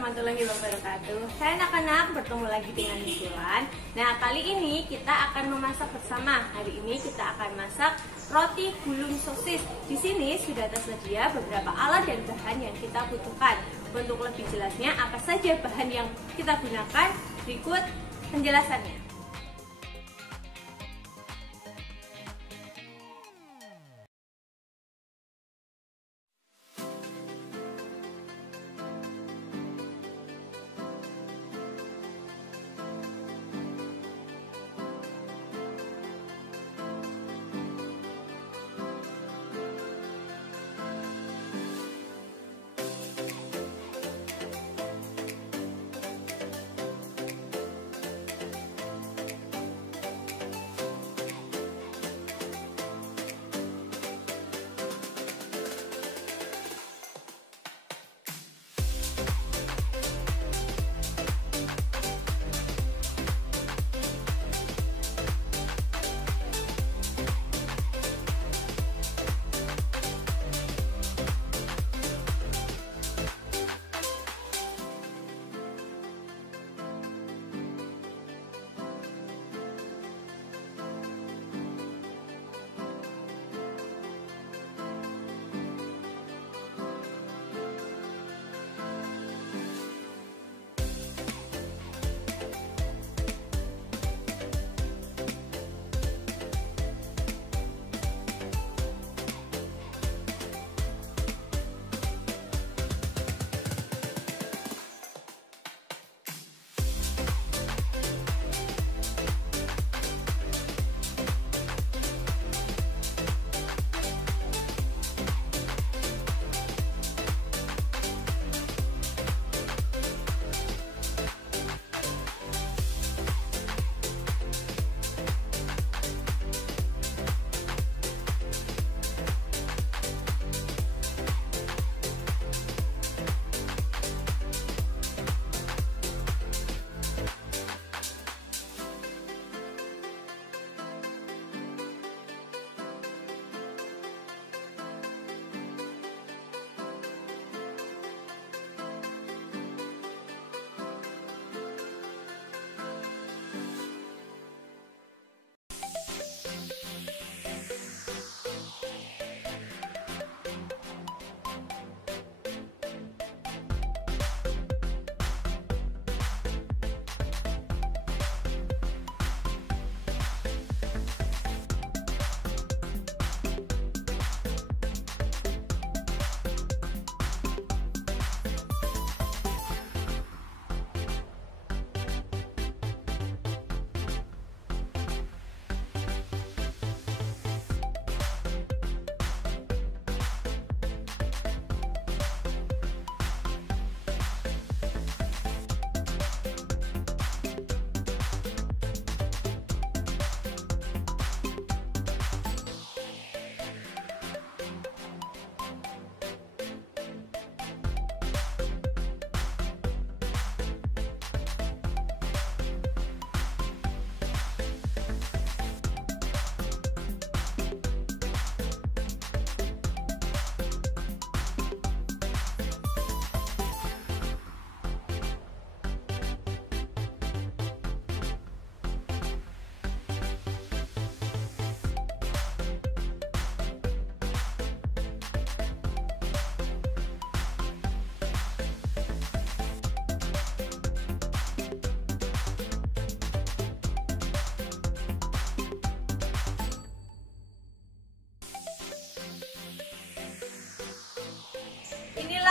warahmatullahi wabarakatuh. Hai anak-anak, bertemu lagi dengan Wulan. Nah, kali ini kita akan memasak bersama. Hari ini kita akan masak roti gulung sosis. Di sini sudah tersedia beberapa alat dan bahan yang kita butuhkan. Untuk lebih jelasnya apa saja bahan yang kita gunakan, berikut penjelasannya.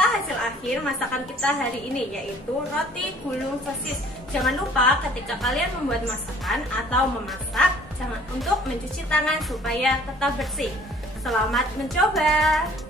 Hasil akhir masakan kita hari ini yaitu roti gulung sosis. Jangan lupa ketika kalian membuat masakan atau memasak, jangan untuk mencuci tangan supaya tetap bersih. Selamat mencoba.